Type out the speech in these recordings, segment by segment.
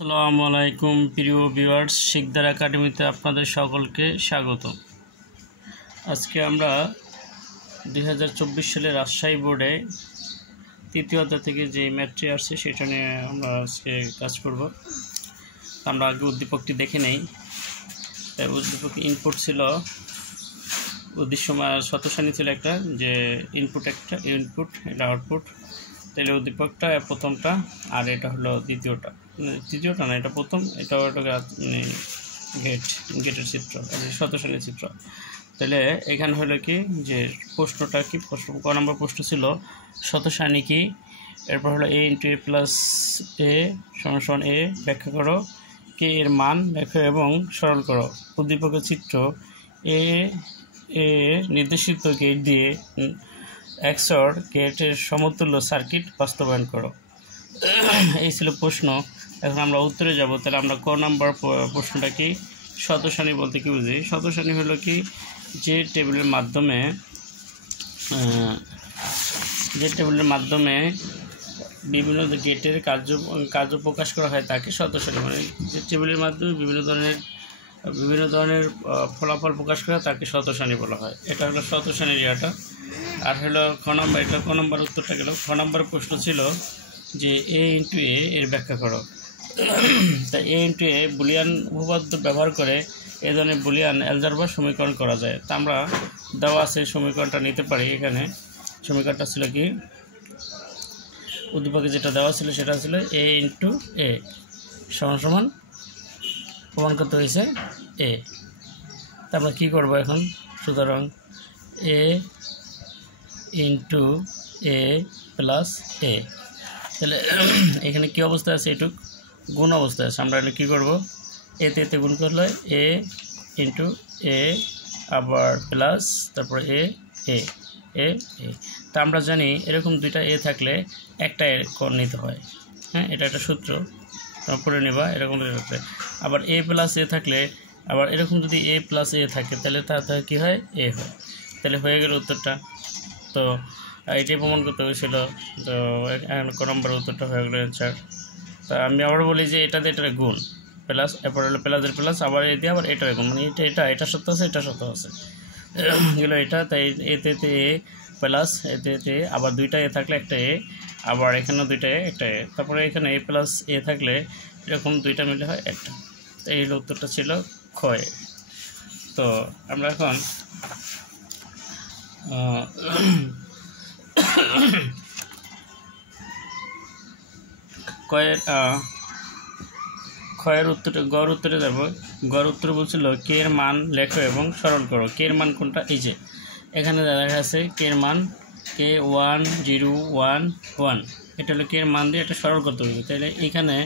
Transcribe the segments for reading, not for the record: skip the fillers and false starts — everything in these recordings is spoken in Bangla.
আসসালামু আলাইকুম প্রিয় ভিউয়ার্স, শিকদার একাডেমিতে আপনাদের সকলকে স্বাগত। আজকে আমরা 2024 সালে রাজশাহী বোর্ডে তৃতীয় অধ্যায় থেকে যে ম্যাথটি আসছে সেটা নিয়ে আমরা আজকে কাজ করব। আমরা আগে উদ্দীপকটি দেখে নেই। উদ্দীপক ইনপুট ছিল, উদ্দেশ্যময় শতসানি ছিল একটা, যে ইনপুট একটা, ইনপুট এটা আউটপুট। তাহলে উদ্দীপকটা প্রথমটা আর এটা হলো তৃতীয়টা না, এটা প্রথম, এটাও একটা মানে গেটের চিত্র, শতসানি চিত্র। তাহলে এখানে হলো কি যে প্রশ্নটা কি, ক নম্বর প্রশ্ন ছিল শতসানি কি, এরপর হলো a × a + a = a, ব্যাখ্যা করো, কে এর মান লেখো এবং সরল করো। উদ্দীপকের চিত্র, এ নির্দেশিত গেট দিয়ে XOR গেটের সমতুল্য সার্কিট বাস্তবায়ন করো। এই ছিল প্রশ্ন। এখন আমরা উত্তরে যাব। তাহলে আমরা ক নম্বর প্রশ্নটা কি, শতসানি বলতে কি বুঝি? শতসানি হলো কি, যে টেবিলের মাধ্যমে বিভিন্ন গেটের কার্য প্রকাশ করা হয় তাকে শতসানি, মানে যে টেবিলের মাধ্যমে বিভিন্ন ধরনের ফলাফল প্রকাশ করা তাকে শতসানি বলা হয়। এটা হলো শতসানির ইয়েটা। আর হলো খ নম্বর, এটা ক নম্বর উত্তরটা গেল। খ নম্বর প্রশ্ন ছিল যে a × a এর ব্যাখ্যা করো। তা a × a বুলিয়ান উপপাদ্য ব্যবহার করে এই ধরনের বুলিয়ান অ্যালজেব্রা সমীকরণ করা যায়। তা আমরা দেওয়া আছে সমীকরণটা নিতে পারি। এখানে সমীকরণটা ছিল কি, উদ্দীপকে যেটা দেওয়া ছিল সেটা ছিল a × a সমান প্রমাণ করতে হয়েছে a। তা আমরা কী করবো এখন? সুতরাং a × a + a, তাহলে এখানে কী অবস্থায় আছে? এটুক গুণ অবস্থায় আছে। আমরা এটা কী করবো? এতে গুণ করলে a × a আবার প্লাস তারপর a তা আমরা জানি এরকম দুইটা a থাকলে একটা কোণ নিতে হয়। হ্যাঁ, এটা একটা সূত্র পড়ে নেবা। এরকম আবার a + a থাকলে, আবার এরকম যদি a + a থাকে তাহলে তাতে কী হয়? a হয়। তাহলে হয়ে গেল উত্তরটা। তো এটাই প্রমাণ করতে হয়েছিল। তো এখন ক নম্বর উত্তরটা হয়ে গেল অ্যান্সার। তা আমি আবার বলি যে এটাতে এটার গুণ প্লাস, এরপর হলো প্লাসের প্লাস, আবার এ দিয়ে আবার এটার গুণ, মানে এটা সত্য আছে, এটা সত্য আছে গেল এটা। তাই এতে এ প্লাস এতে আবার দুইটা এ থাকলে একটা এ, আবার এখানেও দুইটা এ একটা এ, তারপরে এখানে a + a থাকলে এরকম দুইটা মিলে হয় একটা। তো এই উত্তরটা ছিল ক্ষয়। তো আমরা এখন ক্ষয়ের উত্তরে গড় উত্তরে যাব। গড় উত্তর বলছিল কে এর মান লেখো এবং সরল করো। কে এর মান কোনটা? এই যে এখানে দেখা আছে কে এর মান, কে 1 0 1 1, এটা হলো কে এর মান দিয়ে এটা সরল করতে হবে। তাহলে এখানে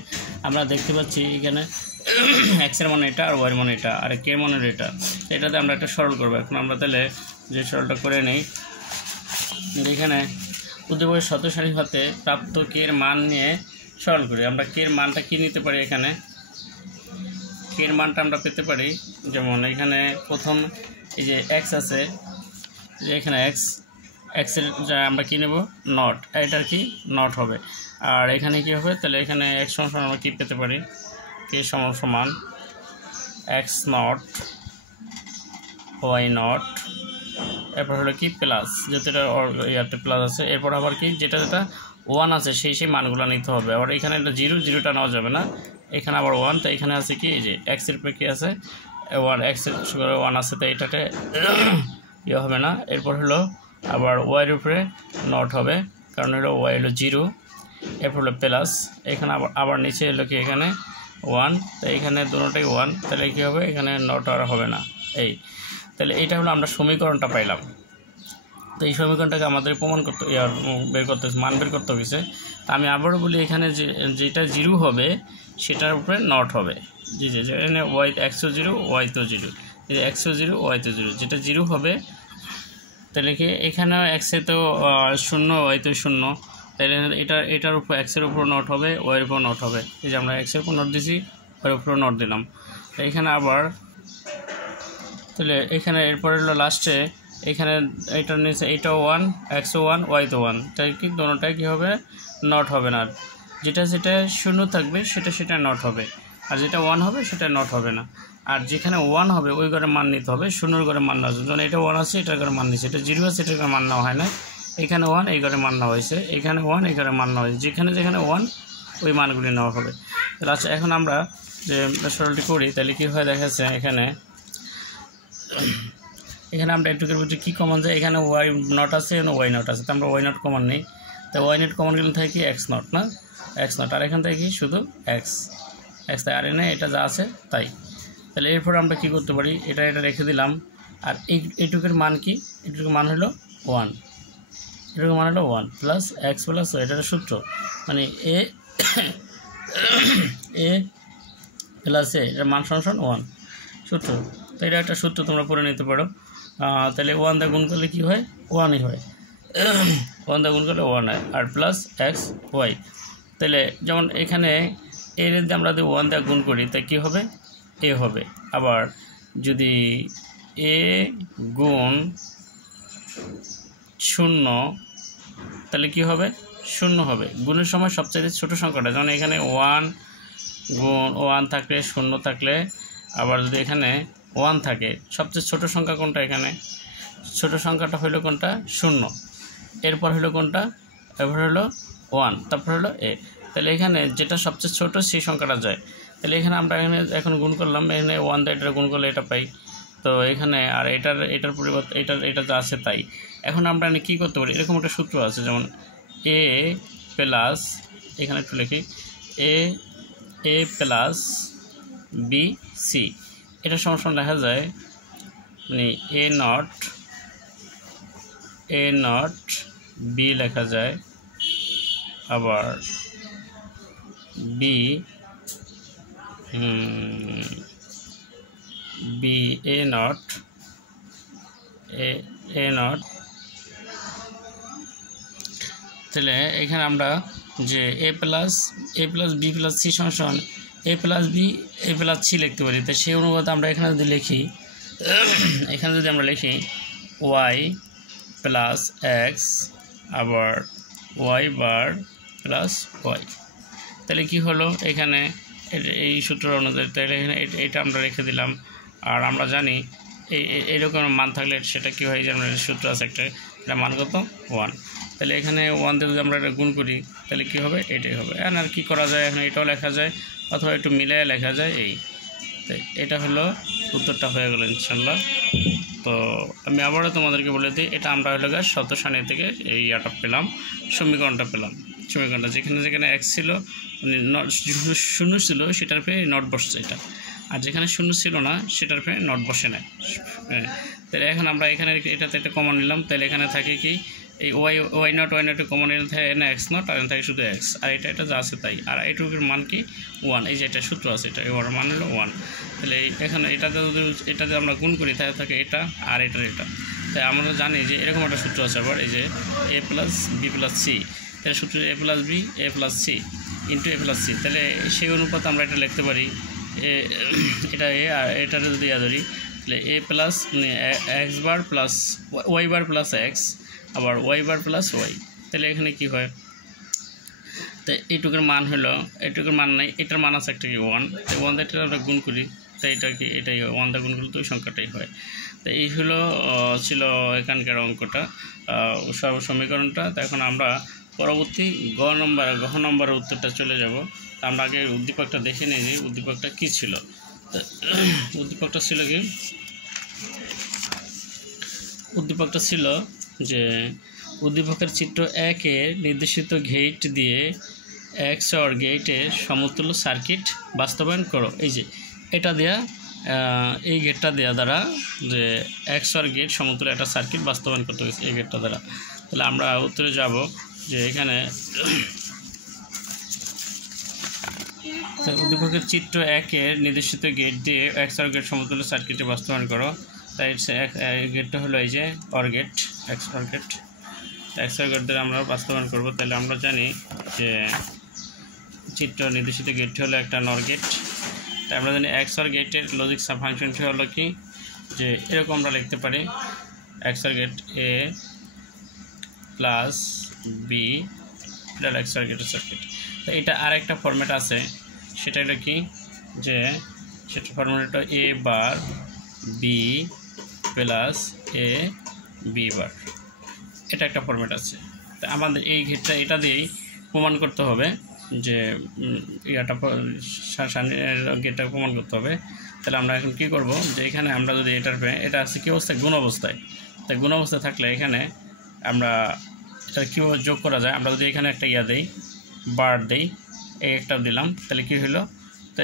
আমরা দেখতে পাচ্ছি এখানে x এর মান এটা আর y এর মান এটা আর কে এর মান এটা, এটাতে আমরা একটা সরল করবো। এখন আমরা তাহলে যে সরলটা করে নেই, এখানে উদ্দীপকের শতসানি হতে প্রাপ্ত কে এর মান নিয়ে সরল করি। আমরা কে এর মানটা কী নিতে পারি? এখানে কে এর মানটা আমরা পেতে পারি, যেমন এখানে প্রথম এই যে x আছে, যে এখানে x এর আমরা কী নেব? নট, এটার কি নট হবে। আর এখানে কি হবে? তাহলে এখানে x সমান আমরা কী পেতে পারি? কে সমান x নট y নট, এরপর হলো কি প্লাস, যেহেতু এটা ইয়াতে প্লাস আছে, এরপর আবার কি যেটা 1 আছে সেই মানগুলো নিতে হবে। আবার এখানে এটা 0টা নেওয়া যাবে না, এখানে আবার 1, তো এখানে আছে কি, এই যে x এর উপরে কি আছে 1, x এর উপরে 1 আছে, তো এটাতে ইয়ে হবে না। এরপর হলো আবার y এর উপরে নট হবে, কারণ হলো y হলো 0, এরপর হলো প্লাস, এখানে আবার নিচে হলো কি এখানে 1, তো এখানে দুটোটাই 1, তাহলে কী হবে? এখানে নট আর হবে না। তাহলে এইটা হলো আমরা সমীকরণটা পাইলাম। তো এই সমীকরণটাকে আমাদের প্রমাণ করতে মান বের করতে হয়েছে। তা আমি আবারও বলি, এখানে যেটা 0 হবে সেটার উপরে নট হবে। এখানে x ও 0 y তো 0, x ও 0 y তো 0, যেটা 0 হবে তাহলে কি এখানে x এ তো 0 y তো 0, তাহলে এটার উপর x এর উপর নট হবে, y এর উপর নট হবে। এই যে আমরা x এর উপর নট দিছি, y এর উপর নট দিলাম। তো এখানে আবার তাহলে এখানে এরপরে হলো লাস্টে এখানে এটার নিচে এটাও 1, x ও 1 y তো 1, তাই কি দোনোটাই কী হবে? নট হবে না। যেটা যেটা 0 থাকবে সেটা নট হবে, আর যেটা 1 হবে সেটা নট হবে না। আর যেখানে 1 হবে ওই ঘরে মান নিতে হবে, 0 ঘরে মান নেওয়া, যখন এটা 1 আছে এটার ঘরে মান নিচ্ছে, এটা 0 আছে এটার ঘরে মান নেওয়া হয় না, এখানে 1 এই ঘরে মান নেওয়া হয়েছে, এখানে 1 এই ঘরে মান নেওয়া হয়েছে, যেখানে 1 ওই মানগুলি নেওয়া হবে। তাহলে আচ্ছা এখন আমরা যে সরলটি করি তাহলে কী হয় দেখা যাচ্ছে এখানে আমরা এটুকুর ভিতরে কী কমন যায়, এখানে ওয়াই নট আছে, এখানে ওয়াই নট আছে, তো আমরা ওয়াই নট কমন নেই, তো ওয়াই নট কমন গেলে থাকে কি এক্স নট না, এক্স নট, আর এখান থেকে কি শুধু এক্স তাই, আর এনে এটা যা আছে তাই। তাহলে এরপর আমরা কী করতে পারি, এটা রেখে দিলাম, আর এইটুকুর মান কি, এটুকুর মান হলো 1, এটুকুর মান হলো 1 প্লাস এক্স প্লাস ওয়াই, এটা সূত্র, মানে এ প্লাস এটার মান সমান 1 সূত্র। তো এটা একটা সূত্র তোমরা পড়ে নিতে পারো। তাহলে 1 দিয়ে গুণ করলে কী হয়, 1ই হয়, 1 দিয়ে গুণ করলে 1 হয়, আর প্লাস এক্স ওয়াই। তাহলে যেমন এখানে এর যদি আমরা যদি 1 দিয়ে গুণ করি তাই কী হবে, এ হবে। আবার যদি এ গুণ 0 তাহলে কি হবে, 0 হবে। গুণের সময় সবচেয়ে ছোট সংখ্যাটা, যেমন এখানে 1 গুণ 1 থাকলে 0 থাকলে, আবার যদি এখানে 1 থাকে, সবচেয়ে ছোট সংখ্যা কোনটা, এখানে ছোট সংখ্যাটা হলো কোনটা, 0, এরপর হলো কোনটা, এরপর হলো 1, তারপর হলো এ। তাহলে এখানে যেটা সবচেয়ে ছোট সেই সংখ্যাটা যায়। তাহলে এখানে আমরা এখন গুণ করলাম, এখানে 1 দিয়ে এটা গুণ করলে এটা পাই, তো এখানে আর এটার পরিবর্তে এটা যা আছে তাই। এখন আমরা কী করতে পারি, এরকম একটা সূত্র আছে, যেমন এ প্লাস, এখানে একটু লিখি, এ প্লাস বি সি, এটা সমান দেখা যায় মানে এ নট বি লেখা যায়, আবার বি এ নট তাহলে এখানে আমরা যে এ প্লাস বি প্লাস সি সমান এ plus B A plus C লিখতে পারি। তো সেই অনুপাতে আমরা এখানে যদি লিখি, ওয়াই প্লাস এক্স আবার ওয়াই বার প্লাস ওয়াই, তাহলে কি হলো, এখানে এই সূত্র অনুযায়ী তাহলে এখানে এটা আমরা রেখে দিলাম। আর আমরা জানি এইরকম মান থাকলে সেটা কী হয়, যে আমরা সূত্র আছে একটা, এটা মান কত 1, তাহলে এখানে 1 দিয়ে যদি আমরা এটা গুণ করি তাহলে কী হবে, এটাই হবে। আর কী করা যায়, এখানে এটাও লেখা যায় অথবা একটু মিলিয়ে লেখা যায়, এই তাই এটা হলো উত্তরটা হয়ে গেল ইনশাল্লাহ। তো আমি আবারও তোমাদেরকে বলে দিই, এটা আমরা হলো শত সারণী থেকে এই পেলাম, সমীকরণটা যেখানে এক্স ছিল মানে 0 ছিল সেটার পেয়ে নট বসছে এটা, আর যেখানে 0 ছিল না সেটার পেয়ে নট বসে না। তাহলে এখন আমরা এখানে এটাতে একটা কমন নিলাম, তাহলে এখানে থাকে কি এই ওয়াই নট কমন নিলে থাকে না এক্স নট, আর থাকে শুধু এক্স, আর এটা যা আছে তাই। আর এইটুকুর মান কি 1, এই যে এটা সূত্র আছে, এটা এবার মান হলো 1। তাহলে এখানে এটাতে আমরা গুণ করি তাহলে থাকে এটা আর এটা, তাই আমরা জানি যে এরকম একটা সূত্র আছে আবার, এই যে এ প্লাস বি প্লাস সি, তাহলে সূত্র এ plus B A plus C into A plus C. তাহলে সেই অনুপাতে আমরা এটা লিখতে পারি, এটা এ আর এটাতে যদি ধরি তাহলে এ প্লাস মানে x bar plus y bar plus x আবার ওয়াই বার প্লাস ওয়াই। তাহলে এখানে কি হয়, তো এইটুকুর মান হলো, এইটুকুর মান নাই, এটার মান আছে একটা কি 1, তো 1 দিয়ে আমরা গুণ করি তাই এটা কি এটাই 1 দিয়ে গুণ করলে তো ওই সংখ্যাটাই হয়। তো এই হলো ছিল এখানকার অঙ্কটা, সমীকরণটা। তো এখন আমরা পরবর্তী ঘ নম্বরের উত্তরটা চলে যাব। তো আমরা আগে উদ্দীপকটা দেখে নিই যে উদ্দীপকটা কী ছিল। তো উদ্দীপকটা ছিল যে উদ্দীপকের চিত্র 1-এর নির্দেশিত গেট দিয়ে এক্স অর গেটের সমতুল্য সার্কিট বাস্তবায়ন করো। এই যে এটা দেয়া, এই গেটটা দেওয়া দ্বারা যে এক্স অর গেট সমতুল্য একটা সার্কিট বাস্তবায়ন করতে হয়েছে এই গেটটা দ্বারা। তাহলে আমরা উত্তরে যাব যে এখানে উদ্দীপকের চিত্র 1-এর নির্দেশিত গেট দিয়ে এক্স অর গেট সমতুল্য সার্কিটে বাস্তবায়ন করো। তাই গেটটা হলো এই যে or gate, X or gate দ্বারা আমরা বাস্তবায়ন করব। তাহলে আমরা জানি যে চিত্র নির্দেশিত গেটটি হলো একটা নর গেট। তাই আমরা জানি এক্স অর গেটের লজিক ফাংশনটি হলো কি, যে এরকম আমরা লিখতে পারি X or gate A plus B plus X or গেটের সার্কিট। তো এটা আরেকটা ফরম্যাট আছে, সেটা হলো কি যে সেটা ফরম্যাটটা এ বার বি প্লাস এ বি বার, এটা একটা ফরম্যাট আছে। তো আমাদের এই ক্ষেত্রে এটা দিয়েই প্রমাণ করতে হবে যে গেটটা প্রমাণ করতে হবে। তাহলে আমরা এখন কি করব, যে এখানে আমরা যদি এটা আছে কি অবস্থায়, গুণ অবস্থায়। তাই গুণ অবস্থায় থাকলে এখানে আমরা এটা কীভাবে যোগ করা যায়, আমরা যদি এখানে একটা দেই, বার দেই, এই একটা দিলাম, তাহলে কি হলো, তো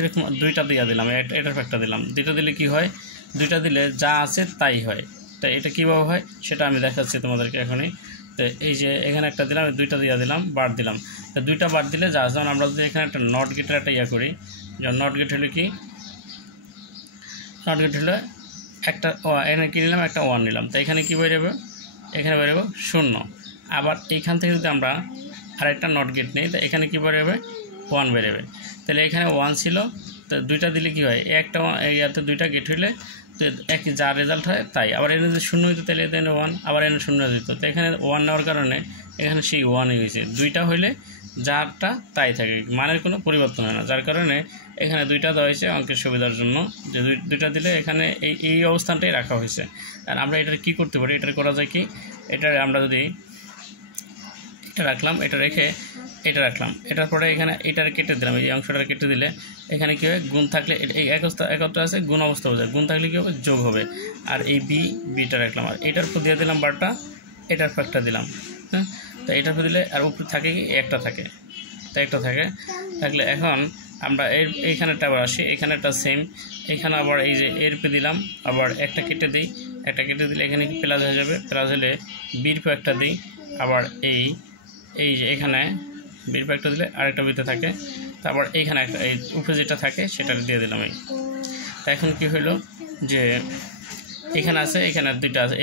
এরকম দুইটা দিয়ে দিলাম, এটার একটা দিলাম, দুইটা দিলে কি হয়, দুইটা দিলে যা আছে তাই হয়। তাই এটা কীভাবে হয় সেটা আমি দেখাচ্ছি তোমাদেরকে এখনই। তো এই যে এখানে একটা দিলাম, দুইটা দিয়ে দিলাম, বার দিলাম, তো দুইটা বার দিলে যা, যেমন আমরা যদি এখানে একটা নট গেটের একটা করি, যেমন নট গেট হলে কি, নট গেট হলে একটা এখানে কী নিলাম, একটা 1 নিলাম, তো এখানে কী বেরোবে, এখানে বেরোবে 0। আবার এইখান থেকে যদি আমরা আরেকটা নট গেট নেই, তো এখানে কী বেরোবে, 1 বেরোবে। তাহলে এখানে 1 ছিল, তো দুইটা দিলে কি হয়, একটা ইয়াতে দুইটা গেট হইলে তো একই যা রেজাল্ট হয় তাই। আবার এনে যদি 0 হইতো তাহলে এখানে 1, আবার এনে 0 দিত, তো এখানে 1 নেওয়ার কারণে এখানে সেই 1ই হয়েছে। দুইটা হইলে যারটা তাই থাকে, মানের কোনো পরিবর্তন হয় না, যার কারণে এখানে দুইটা দেওয়া হয়েছে অঙ্কের সুবিধার জন্য, যে দুইটা দিলে এখানে এই অবস্থানটাই রাখা হয়েছে। আর আমরা এটার কি করতে পারি, এটার করা যায় কি, এটার আমরা যদি এটা রাখলাম, এটা রেখে এটা রাখলাম, এটার পরে এখানে এটার কেটে দিলাম, এই অংশটা কেটে দিলে এখানে কী হয়, গুণ থাকলে এই একত্র আছে, গুণ অবস্থা হয়ে যায়, গুণ থাকলে কী হবে, যোগ হবে। আর এই বিটা রাখলাম, আর এটার উপর দিয়ে দিলাম বারটা, এটার পর একটা দিলাম, হ্যাঁ। তো এটার উপর দিলে আর উপরে থাকে কি, একটা থাকে, তো একটা থাকলে এখন আমরা এইখানেটা আবার আসি, এখানেটা সেম, এখানে আবার এই যে এর পে দিলাম, আবার একটা কেটে দিই, একটা কেটে দিলে এখানে প্লাস হয়ে যাবে, প্লাস হলে বির পর একটা দিই, আবার এই যে এখানে বির পর একটা দিলে আরেকটা বিতে থাকে, তারপর এইখানে একটা এই উপরে যেটা থাকে সেটা দিয়ে দিলাম। এই তা এখন কি হলো, যে এখানে আছে, এখানে দুইটা আছে,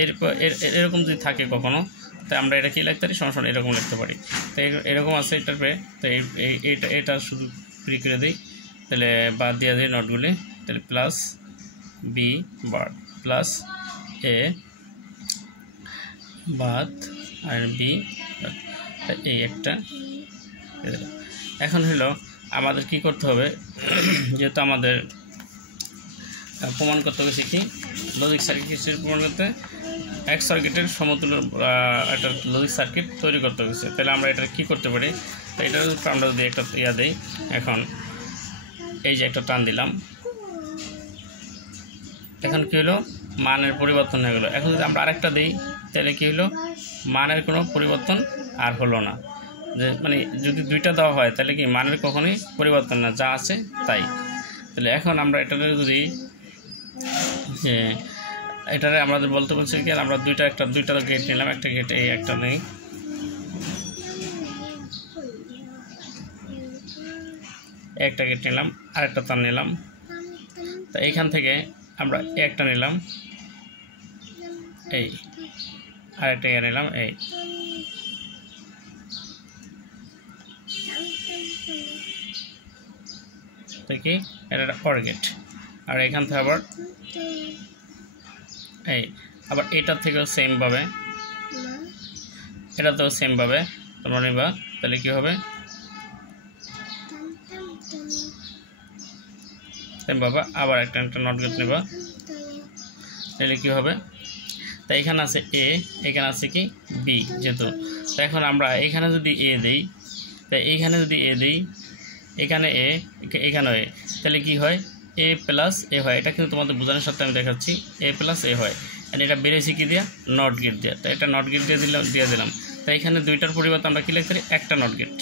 এরকম যদি থাকে কখনো, তো আমরা এটা কি লিখতে পারি, সমান এরকম লিখতে পারি। তো এরকম আছে এটার পরে, তো এটা শুধু ফ্রি করে দিই, তাহলে বাদ দিয়ে দিই নটগুলি, তাহলে প্লাস বি বার প্লাস এ বাদ আর বি, এই একটা। এখন হলো আমাদের কি করতে হবে, যেহেতু আমাদের প্রমাণ করতে হবে কি, লজিক সার্কিট প্রমাণ করতে এক সার্কিটের সমতুল্য একটা লজিক সার্কিট তৈরি করতে হয়েছে। তাহলে আমরা এটা কি করতে পারি, তো এটার উপর আমরা যদি একটা দেই, এখন এই যে একটা টান দিলাম, এখন কি হলো, মানের পরিবর্তন হয়ে গেলো। এখন যদি আমরা আরেকটা দিই, তাহলে কি হলো, মানের কোনো পরিবর্তন আর হলো না। যে মানে যদি দুইটা দেওয়া হয় তাহলে কি মানের কখনোই পরিবর্তন না, যা আছে তাই। তাহলে এখন আমরা এটাতে যদি যে এটারে আমাদের বলতে বলছি কি, আমরা দুইটা গেট নিলাম, একটা গেট এই একটা নেই, একটা গেট নিলাম, আরেকটা তার নিলাম, তো এইখান থেকে আমরা একটা নিলাম, এই আরেকটা নিলাম, এই কি এটা অর গেট। আর এখান থেকে আবার এই আবার এটার থেকেও সেমভাবে, এটাতেও সেমভাবে তোমরা নিবা, তাহলে কি হবে, সেমভাবে আবার একটা নট গেট নেবা, তাহলে কি হবে, তো এখানে আছে এ, এখানে আছে কি বি, যেহেতু তো এখন আমরা এখানে যদি এ দেই, তাই এইখানে যদি এ দিই, এখানে এ, এখানেও এ, তাহলে কি হয়, এ প্লাস এ হয়। এটা কিন্তু তোমাদের বোঝানোর সাথে আমি দেখাচ্ছি, এ প্লাস এ হয়। আর এটা বেড়েছি কি দিয়া, নট গেট দিয়া, তো এটা নট গেট দিয়ে দিলাম। তো এখানে দুইটার পরিবর্তে আমরা কী লিখতে পারি, একটা নট গেট,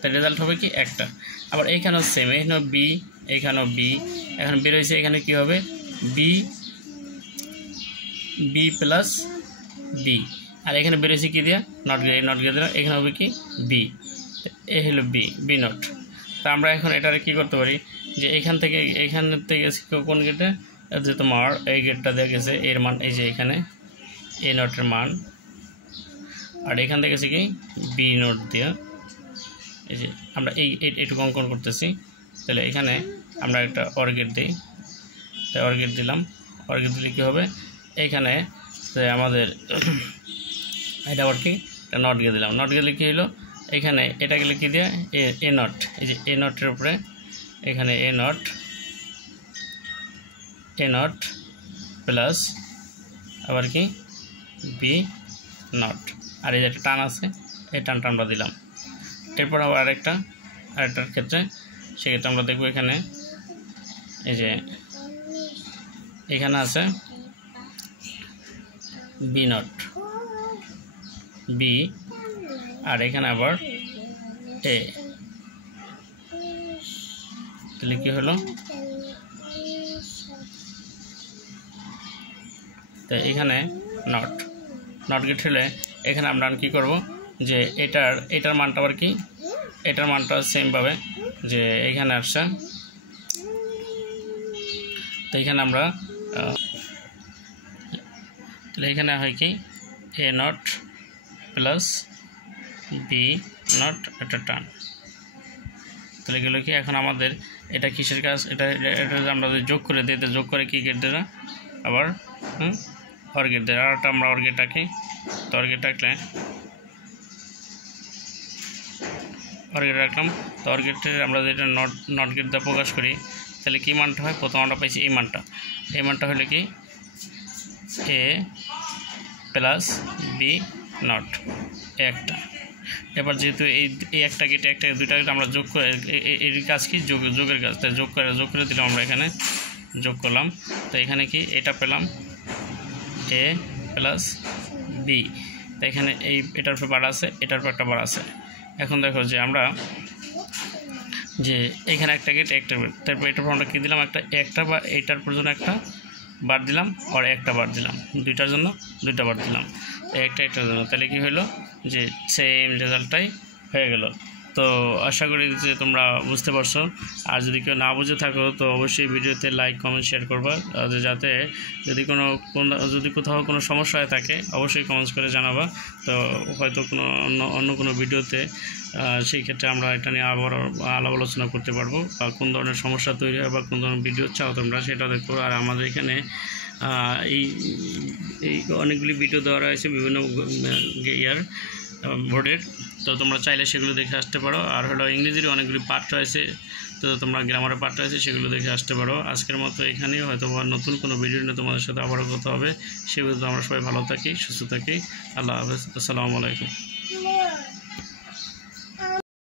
তাই রেজাল্ট হবে কি একটা। আবার এইখানেও সেম, এখানেও বি, এখানেও বি, এখন বেরোয়েছে, এখানে কি হবে, বি প্লাস বি, আর এখানে বেরোয়েছে কি দিয়া, নট গেট দিলাম, এখানে হবে কি বি, এ হলো বি নট। তা আমরা এখন এটারে কি করতে পারি, যে এখান থেকে কোন গেটে, যে তোমার এই গেটটা দেওয়া গেছে, এর মান এই যে এখানে এ নটের মান, আর এখান থেকে গেছে কি বি নোট দিয়ে, এই যে আমরা এইটুকু অঙ্কন করতেছি। তাহলে এখানে আমরা একটা অর গেট দিই, তাই অর গেট দিলাম, অর গেট দিলে কী হবে, এইখানে আমাদের এটা আবার কি নট গেট দিলাম, নট গেলে কী হলো, এখানে এটা গেলে কি দেয়া এ নট, এই যে এ নটের উপরে এখানে এ নট প্লাস আবার কি বি নট, আর এই যে একটা টান আছে এই টানটা আমরা দিলাম। এরপর আবার আরেকটার ক্ষেত্রে সেক্ষেত্রে আমরা দেখব এখানে এই যে এখানে আছে বি নট বি, আর এখানে আবার এ, তাহলে কি হলো, তো এখানে নট গেট হলে এখানে আমরা কি করব যে এটার মানটা আবার কি এটার মানটা সেমভাবে যে এখানে আসছে, তো এখানে আমরা তাহলে এখানে হয় কি এ নট প্লাস বি নট একটা টান, তাহলে গেল কি এখন আমাদের এটা কিসের কাজ, এটা আমরা যদি যোগ করে দিই, যোগ করে কি গেট দেওয়া আবার অর গেট দেয়, আর একটা আমরা অর গেট রাখি, তো অর গেট রাখলে অর গেট রাখলাম, তো অর গেটে আমরা যদি এটা নট গেট দিয়ে প্রকাশ করি তাহলে কি মানটা হয়, প্রথম আমরা পাইছি এই মানটা হলে কি এ প্লাস বি নট একটা। এবার যেহেতু এই একটা গেটে দুইটা গেট আমরা যোগ করে এর কাজ কি যোগের কাজ, তাই যোগ করে দিলাম আমরা এখানে যোগ করলাম, তো এখানে কি এটা পেলাম এ প্লাস বি, তো এখানে এটার উপর বার আছে, এটার উপর একটা বার আছে। এখন দেখো যে আমরা যে এখানে একটা গেট তারপর এটার উপর আমরা কী দিলাম একটা বা এইটার জন্য একটা বার দিলাম, আর একটা বার দিলাম, দুইটার জন্য দুইটা বার দিলাম, একটার জন্য, তাহলে কি হলো যে সেম রেজাল্টটাই হয়ে গেল। তো আশা করি যে তোমরা বুঝতে পারছো, আর যদি কেউ না বুঝে থাকো তো অবশ্যই ভিডিওতে লাইক কমেন্ট শেয়ার করবা, যাতে যদি কোথাও কোনো সমস্যা হয়ে থাকে অবশ্যই কমেন্টস করে জানাবা, তো হয়তো অন্য কোনো ভিডিওতে সেই ক্ষেত্রে আমরা এটা নিয়ে আবার আলাপ আলোচনা করতে পারবো, বা কোন ধরনের সমস্যা তৈরি হয় বা কোন ধরনের ভিডিও চাও তোমরা সেটা দেখো। আর আমাদের এখানে এই অনেকগুলি ভিডিও দেওয়া রয়েছে বিভিন্ন বোর্ডের, তো তোমরা চাইলে সেগুলো দেখে আসতে পারো। আর হলো ইংরেজির অনেকগুলি পার্ট রয়েছে, তো তোমরা গ্রামারের পার্ট রয়েছে সেগুলো দেখে আসতে পারো। আজকের মতো এখানেই, হয়তো নতুন কোনো ভিডিও নিয়ে তোমাদের সাথে আবারও কথা হবে। সে পর্যন্ত আমরা সবাই ভালো থাকি, সুস্থ থাকি। আল্লাহ হাফেজ, আসসালামু আলাইকুম।